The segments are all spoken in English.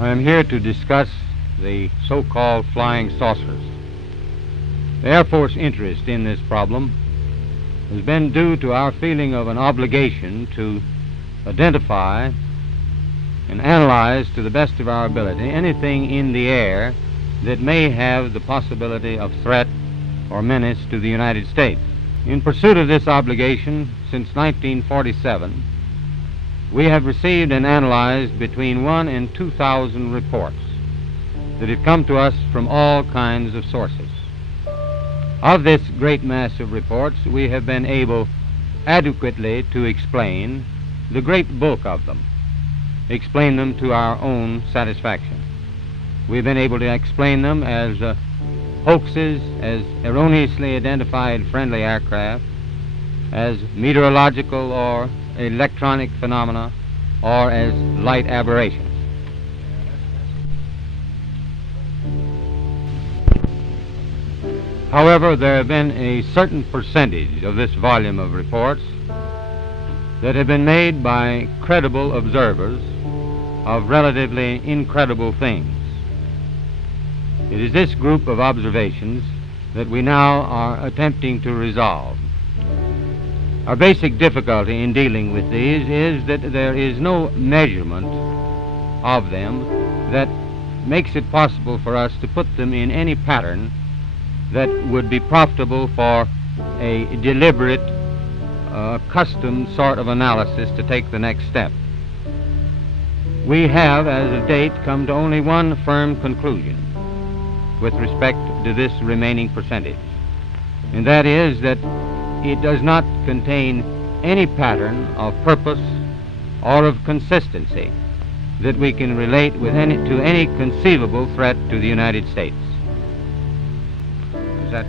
I am here to discuss the so-called flying saucers. The Air Force interest in this problem has been due to our feeling of an obligation to identify and analyze to the best of our ability anything in the air that may have the possibility of threat or menace to the United States. In pursuit of this obligation, since 1947, we have received and analyzed between 1,000 and 2,000 reports that have come to us from all kinds of sources. Of this great mass of reports, we have been able adequately to explain the great bulk of them, explain them to our own satisfaction. We've been able to explain them as hoaxes, as erroneously identified friendly aircraft, as meteorological or electronic phenomena, or as light aberrations. However, there have been a certain percentage of this volume of reports that have been made by credible observers of relatively incredible things. It is this group of observations that we now are attempting to resolve. Our basic difficulty in dealing with these is that there is no measurement of them that makes it possible for us to put them in any pattern that would be profitable for a deliberate, custom sort of analysis to take the next step. We have, as of date, come to only one firm conclusion with respect to this remaining percentage, and that is that it does not contain any pattern of purpose or of consistency that we can relate with to any conceivable threat to the United States. Is that...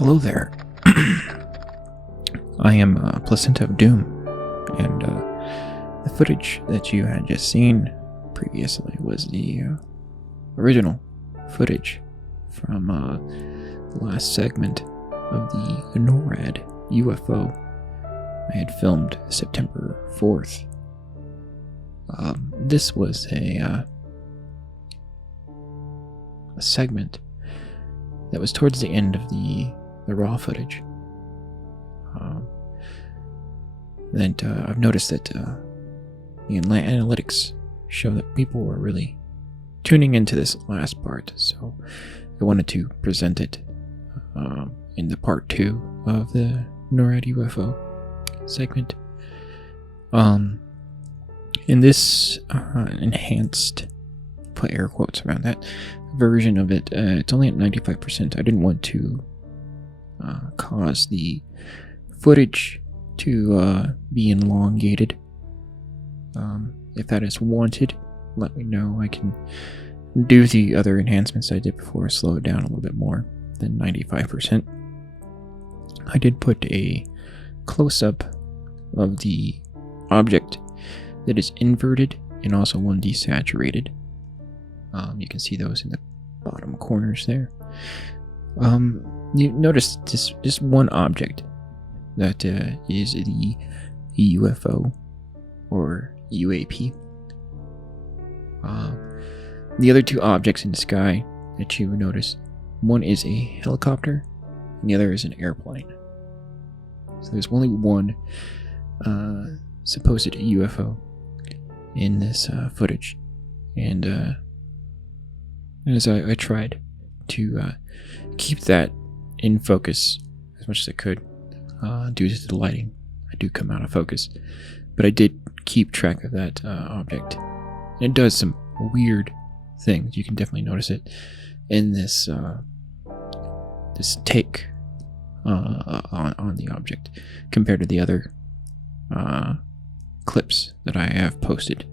Hello there. I am PlacentaOfDoom, and the footage that you had just seen previously was the original footage from the last segment of the NORAD UFO I had filmed September 4th. This was a segment that was towards the end of the raw footage. And I've noticed that the analytics show that people were really tuning into this last part, so I wanted to present it in the part 2 of the NORAD UFO segment. In this enhanced, put air quotes around that, version of it, it's only at 95%. I didn't want to cause the footage to be elongated. If that is wanted, let me know. I can do the other enhancements I did before, slow it down a little bit more than 95%. I did put a close-up of the object that is inverted and also one desaturated. You can see those in the bottom corners there. You notice this one object that is the UFO or UAP. The other two objects in the sky that you notice, one is a helicopter and the other is an airplane. So there's only one supposed UFO in this footage, and as I tried to keep that in focus as much as I could, due to the lighting, I do come out of focus, but I did keep track of that object. And it does some weird things. You can definitely notice it in this this take on the object compared to the other clips that I have posted.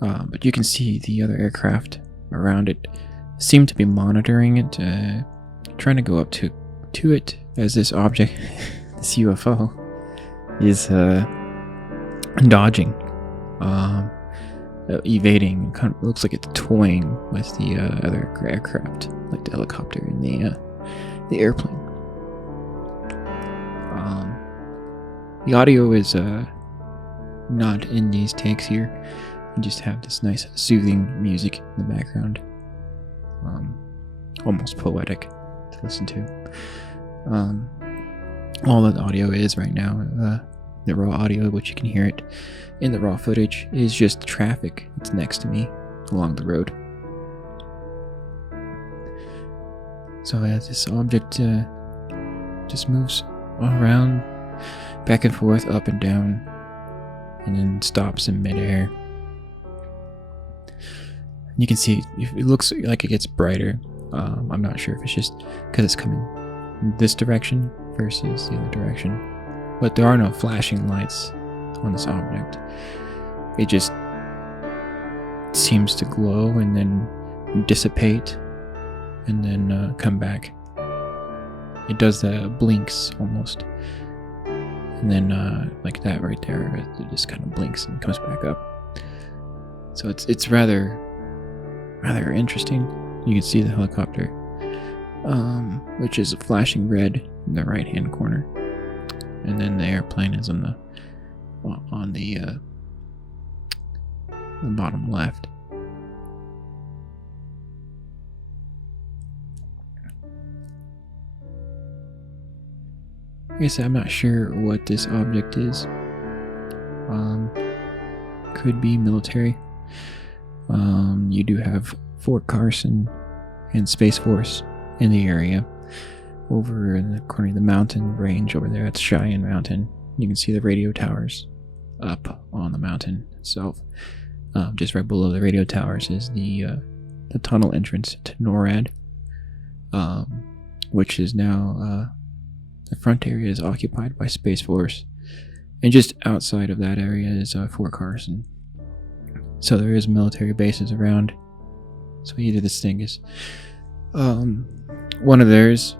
But you can see the other aircraft around it seem to be monitoring it, trying to go up to it as this object, this UFO, is dodging, evading. Kind of looks like it's toying with the other aircraft, like the helicopter and the airplane. The audio is not in these takes here. You just have this nice soothing music in the background, almost poetic to listen to. All that audio is right now, the raw audio, which you can hear it in the raw footage, is just traffic that's next to me along the road. So this object just moves around, back and forth, up and down, and then stops in midair. You can see it looks like it gets brighter. I'm not sure if it's just because it's coming this direction versus the other direction, but there are no flashing lights on this object. It just seems to glow and then dissipate and then come back. It does the blinks almost, and then like that right there, it just kind of blinks and comes back up. So it's rather interesting. You can see the helicopter, which is flashing red in the right hand corner, and then the airplane is on the bottom left. Like I said, I'm not sure what this object is. Could be military. You do have Fort Carson and Space Force in the area. Over in the corner of the mountain range over there, that's Cheyenne Mountain. You can see the radio towers up on the mountain itself. Just right below the radio towers is the tunnel entrance to NORAD, which is now the front area is occupied by Space Force, and just outside of that area is Fort Carson. So there is military bases around. So either this thing is One of theirs,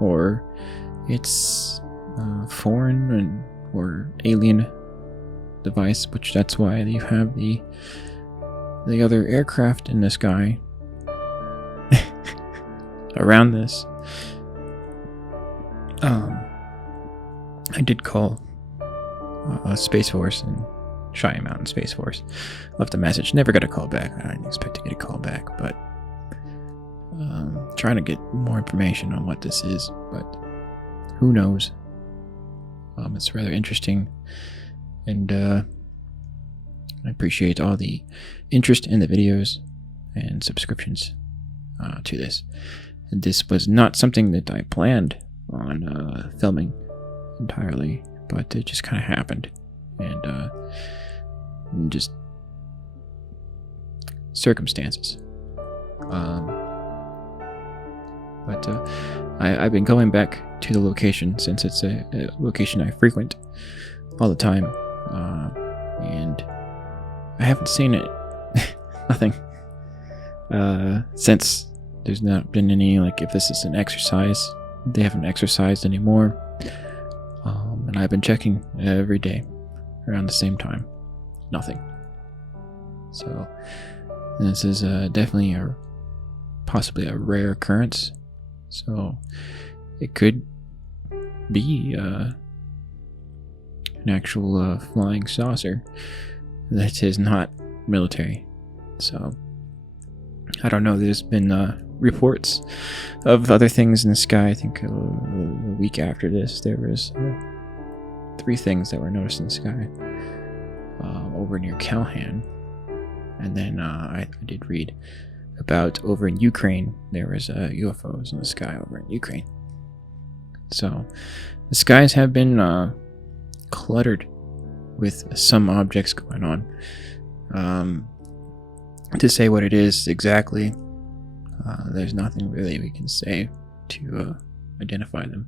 or it's foreign or alien device, which that's why you have the other aircraft in the sky around this. I did call Space Force and Cheyenne Mountain Space Force. Left a message. Never got a call back. I didn't expect to get a call back, but trying to get more information on what this is, but who knows. It's rather interesting, and I appreciate all the interest in the videos and subscriptions to this. This was not something that I planned on filming entirely, but it just kind of happened, and just circumstances. But I've been going back to the location since it's a location I frequent all the time, and I haven't seen it. Nothing. Since there's not been any, like, if this is an exercise, they haven't exercised anymore. And I've been checking every day around the same time. Nothing. So this is definitely possibly a rare occurrence. So it could be an actual flying saucer that is not military. So I don't know. There's been reports of other things in the sky. I think a week after this, there was 3 things that were noticed in the sky over near Calhan. And then I did read about over in Ukraine, there was UFOs in the sky over in Ukraine. So the skies have been cluttered with some objects going on. To say what it is exactly, there's nothing really we can say to identify them.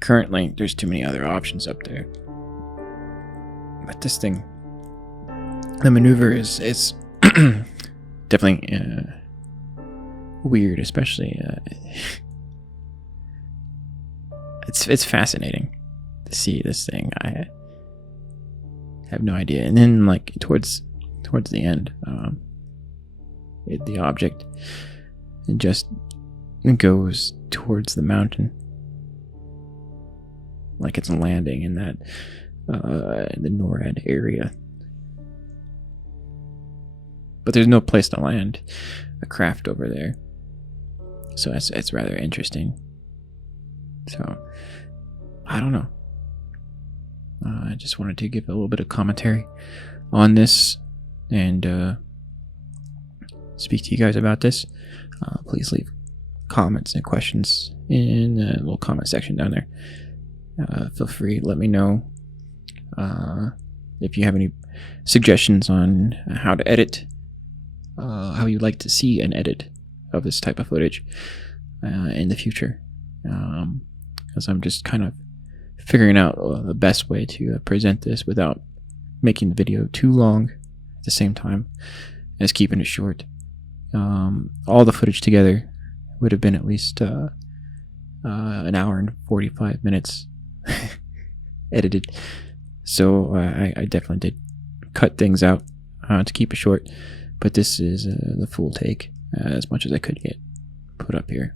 Currently, there's too many other options up there. But this thing, the maneuver is definitely weird, especially it's fascinating to see this thing. I have no idea. And then, like, towards the end, the object just goes towards the mountain, like it's landing in that the NORAD area. But there's no place to land a craft over there, so it's rather interesting. So I don't know. I just wanted to give a little bit of commentary on this and speak to you guys about this. Please leave comments and questions in the little comment section down there. Feel free, let me know if you have any suggestions on how to edit, how you'd like to see an edit of this type of footage in the future, because I'm just kind of figuring out the best way to present this without making the video too long at the same time as keeping it short. All the footage together would have been at least an hour and 45 minutes edited. So I definitely did cut things out to keep it short. But this is the full take, as much as I could get put up here.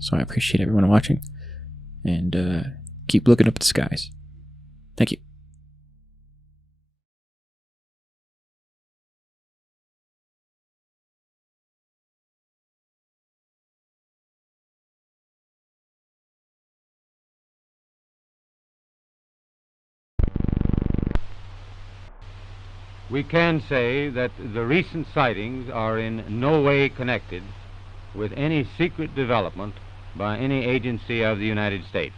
So I appreciate everyone watching, and keep looking up at the skies. Thank you. We can say that the recent sightings are in no way connected with any secret development by any agency of the United States.